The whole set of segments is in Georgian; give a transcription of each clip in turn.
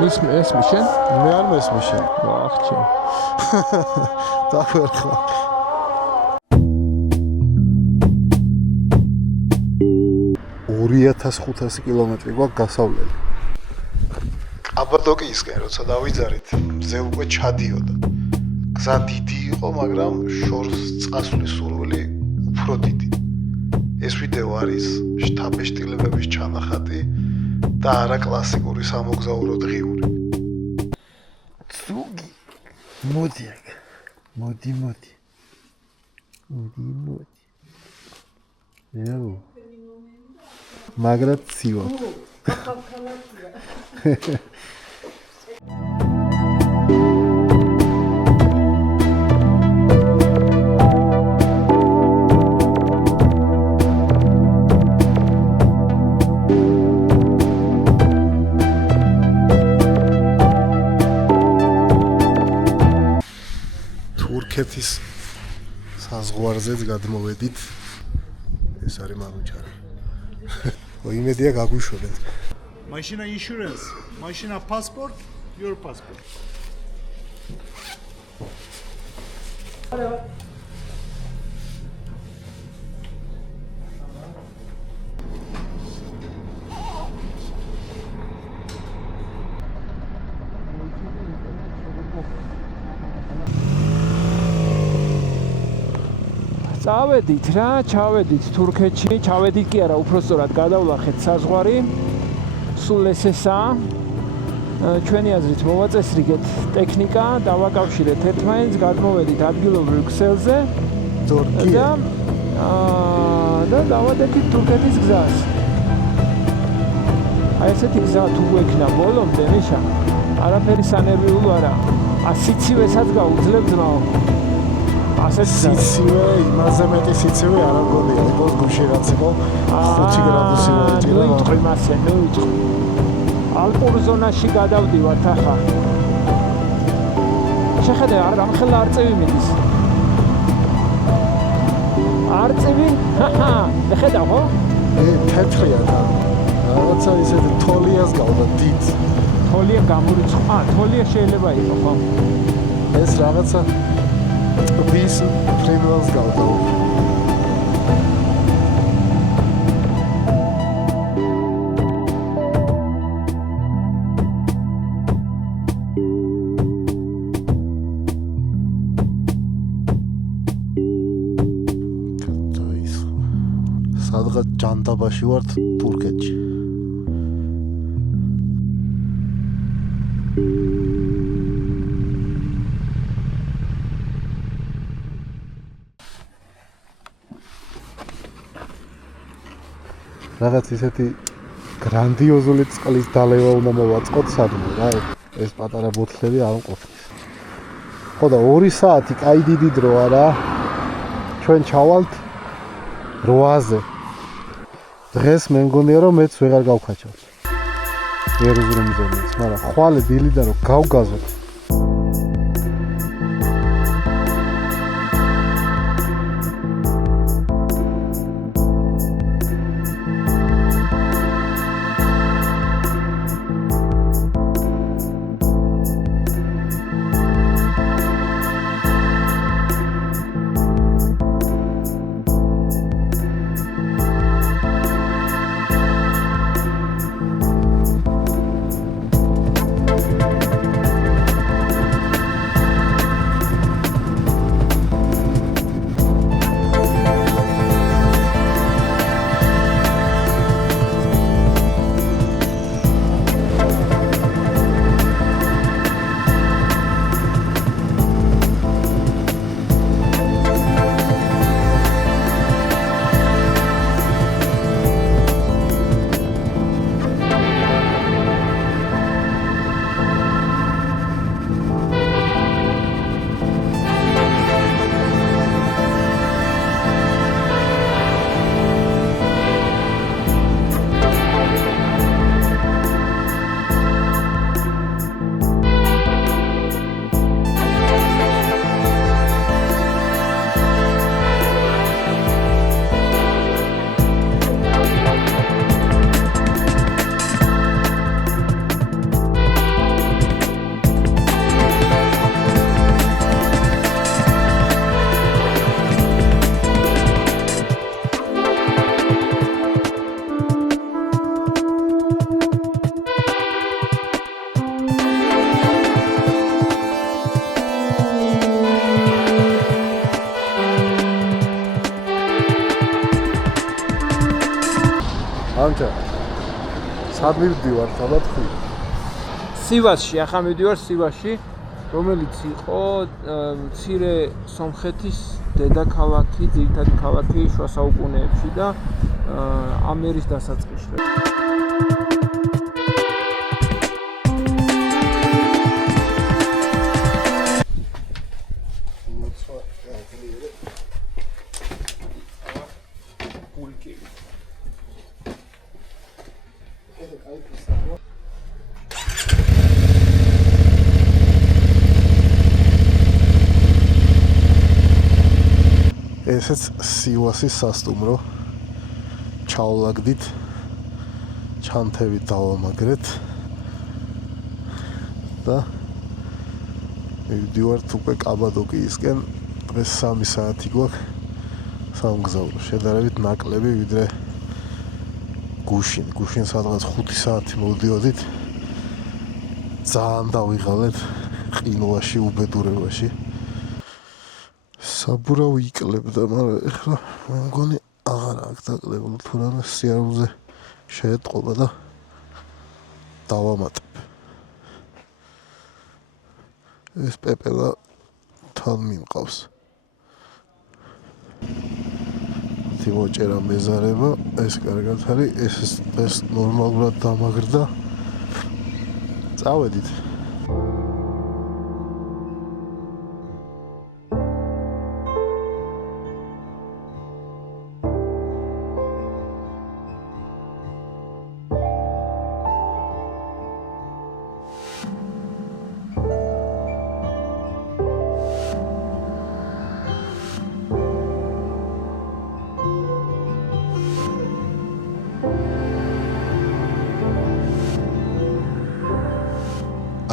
მის ესმის შენ? მე არ მესმის შენ. ვახჩი. დაგვერხა. $2500 კილომეტრი გვაქვს გასავლელი. აბადოკიისკენ როცა დავიძარით, მზე უკვე ჩადიოდა. გზა დიდი იყო, მაგრამ შორს წასვლის სურვილი უფრო დიდი. ეს ვიდეო არის შთაბეჭდილებების ჩანახატი და არა კლასიკური სამოგზაურო დღიური. ცუგი. მოდი აქ. მოდი. ეუ. მაგრად ცივა. თურქეთის საზღვარზეც გადმოვედით. ეს არის მანუჩარი. იმედია გაგვიშვებენ. Машина insurance, машина passport, your passport. წავედით რა, ჩავედით თურქეთში, ჩავედით კი არა, უფრო სწორად გადავლახეთ საზღვარი. სულ ესესაა. ჩვენი აზრით მოვაწესრიგეთ ტექნიკა, დავაკავშირეთ ერთმანეთს, გადმოვედით ადგილობრივ ქსელზე და დავადექით თურქეთის გზას. აი ესეთი გზა თუ გვექნა ბოლომდე, მიშა, არაფერი სანერვიულო არა. სიცივესაც გაუძლებ ძმაო. ასეთ სიცივე, იმაზე მეტი სიცივე არ მგონია, იყოს გუში რაც იყო 5 გრადუსი მოიჭირა. ნუ მასე, ნუ ალპურ ზონაში გადავდივართ ახლა. შეხედე, ამხელა არწივი მიდის. არწივი? ხედავ ხო? თეთრია და რაღაცა ისეთი თოლიას გავდა დიდ. თოლია გამურიცხა. თოლია შეიძლება იყოს ხო? ეს რაღაცა ვის ფრინველს გავდა. სადღაც ჯანდაბაში ვართ თურქეთში. რაღაც ისეთი გრანდიოზული წყლის დალევა უნდა მოვაწყოთ სადმე რა ეს პატარა ბოთლები არ მყოფის. ხო და 2 საათი კაი დიდი დრო არა. ჩვენ ჩავალთ 8-ზე. დღეს მე მგონია რომ მეც ვეღარ გავქაჩავთ. ერუზრუმზე მეც, მაგრამ ხვალე დილიდან რომ გავგაზოთ. ანჭა. სად მივდივარ, თაბა თქვი. სივასში, ახლა მივდივარ სივასში, რომელიც იყო მცირე სომხეთის დედაქალაქი, ძირითადი ქალაქი შუა საუკუნეებში და ამერის დასაწყისში. ესეც სივასის სასტუმრო. ჩავლაგდით, ჩანთებით დავამაგრეთ და მივდივართ უკვე კაბადოკიისკენ. დღეს 3 საათი გვაქვს სამგზავრო. შედარებით ნაკლები ვიდრე გუშინ. გუშინ სადღაც 5 საათი მოვდიოდით. ძალიან დავიღალეთ ყინვაში, უბედურებაში. საბურავი იკლებდა, მაგრამ ეხლა მე მგონი აღარ აქვს დაკლებულ, თუ რამე სიარულზე შეეტყობა და დავამატებ. ეს პეპელა თან მიმყავს. თიმოჭერა მეზარება, ეს კარგად არის, ეს ნორმალურად დამაგრდა. წავედით.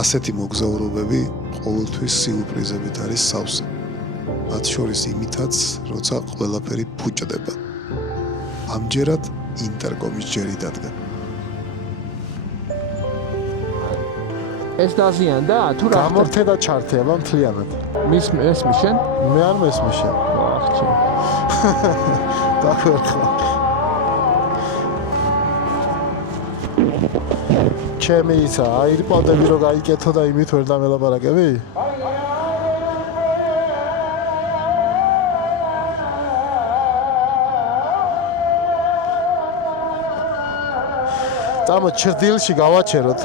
ასეთი მოგზაურობები ყოველთვის სიურპრიზებით არის სავსე. მათ შორის იმითაც, როცა ყველაფერი ფუჭდება. ამჯერად ინტერკომის ჯერი დადგა. ეს დაზიანდა თუ რა გამორთე და ჩართე, აბა მთლიანად. მისმის შენ? მე არ მესმის შენ. ვახჩი. დახერხა. ჩემი ისა, აირპოდები რო გაიკეთო და იმით ვერ დამელაპარაკები? წამო ჩრდილში გავაჩეროთ.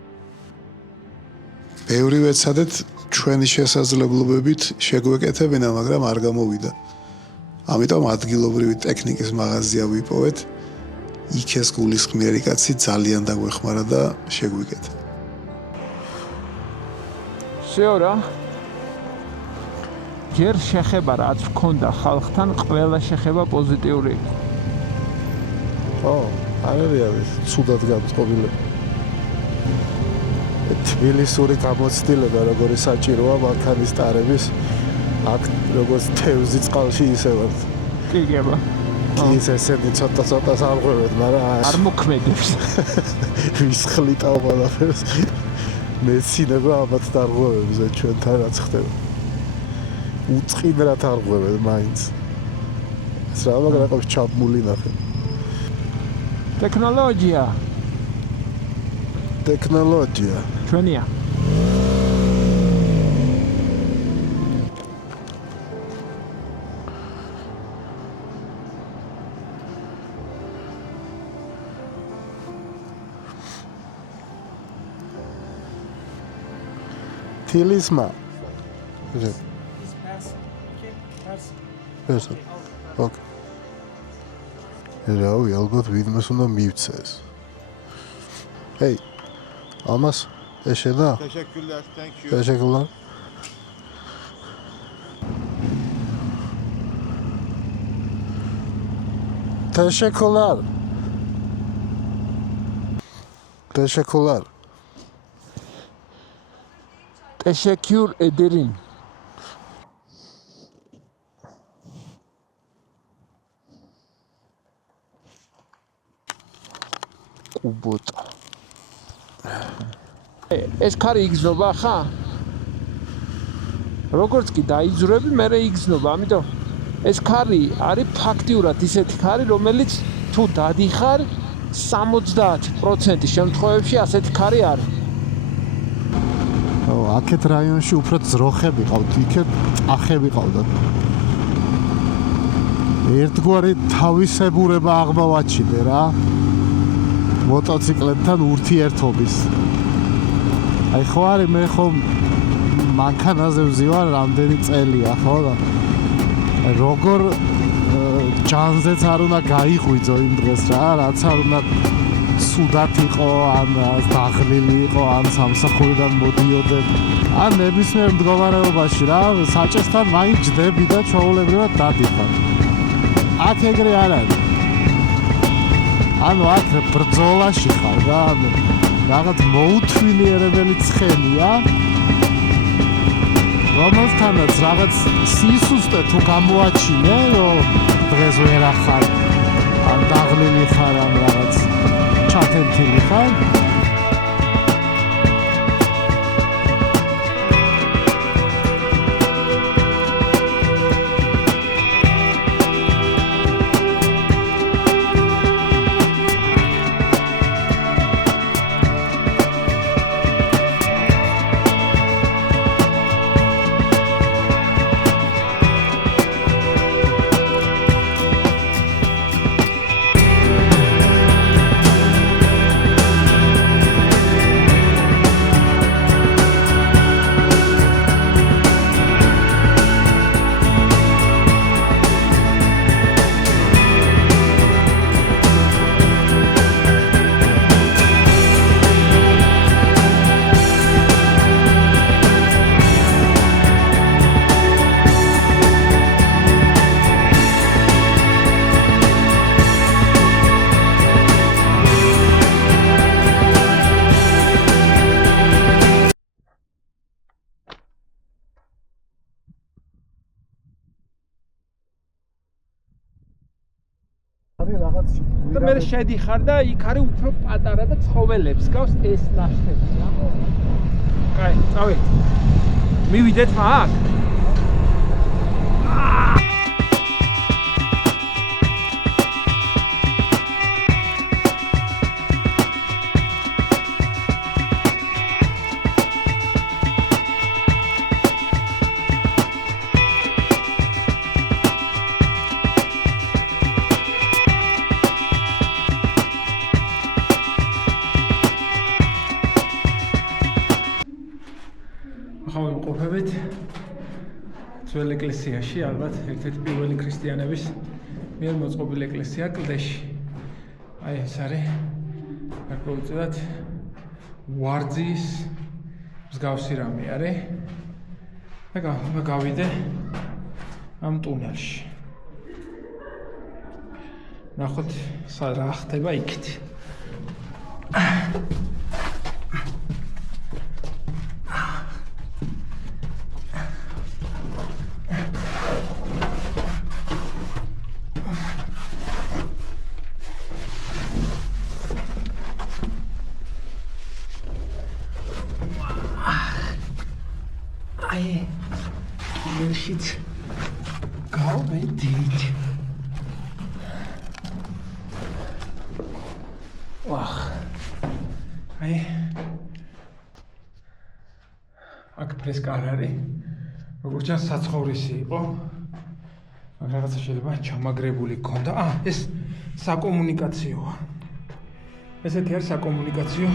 ბევრი ვეცადეთ ჩვენი შესაძლებლობებით შეგვეკეთებინა, მაგრამ არ გამოვიდა. ამიტომ ადგილობრივი ტექნიკის მაღაზია ვიპოვეთ. იქეს გულისხმიერი კაცი ძალიან დაგვეხმარა და შეგვიკეთა. შეორა. ჯერ შეხება რაც მქონდა ხალხთან, ყველა შეხება პოზიტიური იყო. ო, არია ეს ცუდად გამწყობილები. თბილისური გამოცდილება როგორი საჭიროა მანქანისტარების აქ როგორც თევზი წყალში ისე ვარ. კი გება. ის ესენი ცოტა სამღვევეთ, მაგრამ არ მოქმედებს. ვისხლიტავ ყველაფერს. მეცინება ამათ დარღვევებს ჩვენთან რაც ხდება. უწყინრად არღვევენ მაინც. ეს რა მაგრაკობს ჩაბმული ნახე. ტექნოლოგია. ჩვენია. თილისმა. ეს. ოკეი. რავი, ალბათ ვინმეს უნდა მივცეს. ჰეი. ამას ეშედა? Teşekkürler, thank you. Teşekkürler. Teşekkürler. Teşekkürler. Teşekkür ederim. Kubota. ეს ქარი იგზნობა ხა? როგორც კი დაიძურები, მე იგზნობა, ამიტომ ეს ქარი არის ფაქტიურად ისეთი ქარი, რომელიც თუ დადიხარ, 70% შემთხვევებში ასეთი ქარი არის. აქეთ რაიონში უფრო ძროხები ყავთ, იქეთ ტახები ყავდათ. ერთგვარი თავისებურება აღმოვაჩინე რა. მოტოციკლებთან ურთიერთობის. აი ხო არის მე ხომ მანქანაზე ვზივარ რამდენი წელია, ხო და როგორ ჯანზეც არ უნდა გაიღვიძო იმ დღეს რა, რაც არ უნდა ცუდად იყო, ან დაღლილი იყო, ან სამსახურიდან მოდიოდნენ. ან ნებისმიერ მდგომარეობაში რა, საჭესთან მაინც ჯდები და ჩვეულებრივად დადიხარ. აქ ეგრე არ არის. ანუ აქ ბრძოლაში ხარ რა, რაღაც მოუთვინიერებელი ცხენია, რომელთანაც რაღაც სისუსტე თუ გამოაჩინე, რომ დღეს ვერ ახარ, ან დაღლილი ხარ, ან რაღაც ჩათენთილი ხარ. და მე შედიხარ და იქ არის უფრო პატარა და ცხოველებს გავს ეს ნაშთები რა. კაი, წავით. მივიდეთ აქ. ვიმყოფებით ძველ ეკლესიაში, ალბათ ერთ-ერთი პირველი ქრისტიანების მიერ მოწყობილი ეკლესია კლდეში. აი ეს არის, აქ უწევთ ვარძის მსგავსი რამე არის. და გავიდე ამ ტუნელში. ნახოთ რა ხდება იქით. ტუნელშიც გავედით. ვახ. აი აქ ფრესკა არ არის. როგორც ჩანს საცხოვრისი იყო. მაგრამ რაღაცა შეიძლება ჩამაგრებული ქონდა. ეს საკომუნიკაციოა. ესეთი არის საკომუნიკაციო.